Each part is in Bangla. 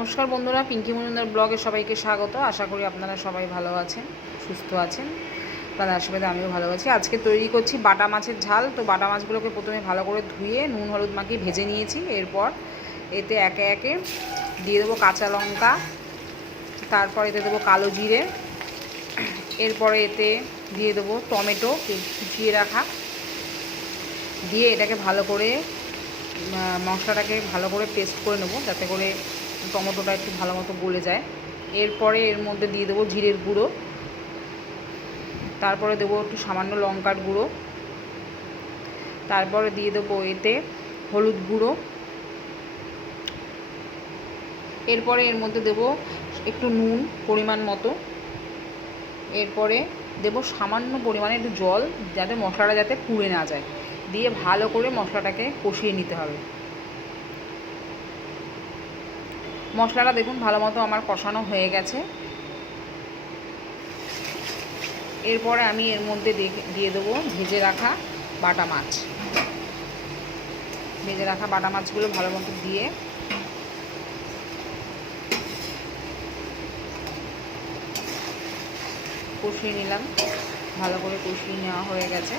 নমস্কার বন্ধুরা, পিঙ্কি মজুমদার ব্লগে সবাইকে স্বাগত। আশা করি আপনারা সবাই ভালো আছেন, সুস্থ আছেন। আপনাদের আশীর্বাদে আমিও ভালো আছি। আজকে তৈরি করছি বাটা মাছের ঝাল। তো বাটা মাছগুলোকে প্রথমে ভালো করে ধুয়ে নুন হলুদ মাখিয়ে ভেজে নিয়েছি। এরপর এতে একে একে দিয়ে দেবো কাঁচা লঙ্কা, তারপর এতে দেবো কালো জিরে, এরপরে এতে দিয়ে দেবো টমেটো কুচিয়ে রাখা, দিয়ে এটাকে ভালো করে মশলাটাকে ভালো করে পেস্ট করে নেবো, যাতে করে টমেটোটা একটু ভালো মতো গলে যায়। এরপরে এর মধ্যে দিয়ে দেবো জিরের গুঁড়ো, তারপরে দেবো একটু সামান্য লঙ্কার গুঁড়ো, তারপরে দিয়ে দেবো এতে হলুদ গুঁড়ো, এরপরে এর মধ্যে দেবো একটু নুন পরিমাণ মতো, এরপরে দেবো সামান্য পরিমাণে একটু জল, যাতে মশলাটা যাতে পুড়ে না যায়। দিয়ে ভালো করে মশলাটাকে কষিয়ে নিতে হবে। মশলাটা দেখুন ভালো মতো আমার কষানো হয়ে গেছে। এরপরে আমি এর মধ্যে দিয়ে দেবো ভেজে রাখা বাটা মাছ। ভেজে রাখা বাটা মাছগুলো ভালো মতো দিয়ে কষিয়ে নিলাম। ভালো করে কষিয়ে নেওয়া হয়ে গেছে।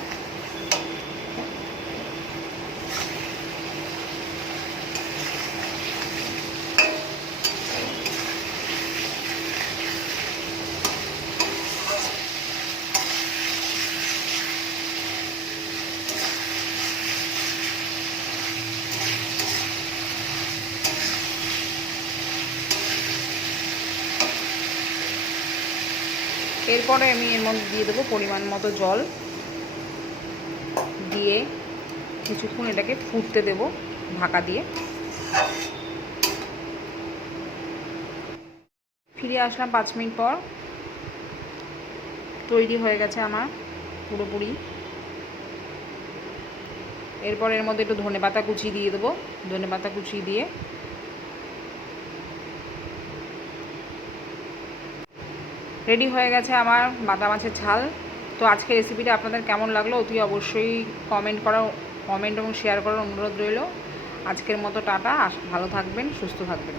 এরপরে আমি এর মধ্যে দিয়ে দেবো পরিমাণ মতো জল, দিয়ে কিছুক্ষণ এটাকে ফুটতে দেব ঢাকা দিয়ে। ফিরে আসলাম 5 মিনিট পর। তৈরি হয়ে গেছে আমার পুরোপুরি। এরপর এর মধ্যে একটু ধনেপাতা কুচি দিয়ে দেবো। ধনেপাতা কুচি দিয়ে রেডি হয়ে গেছে আমার বাটা মাছের ঝাল। তো আজকের রেসিপিটা আপনাদের কেমন লাগলো অতি অবশ্যই কমেন্ট এবং শেয়ার করার অনুরোধ রইল। আজকের মতো টাটা। ভালো থাকবেন, সুস্থ থাকবেন।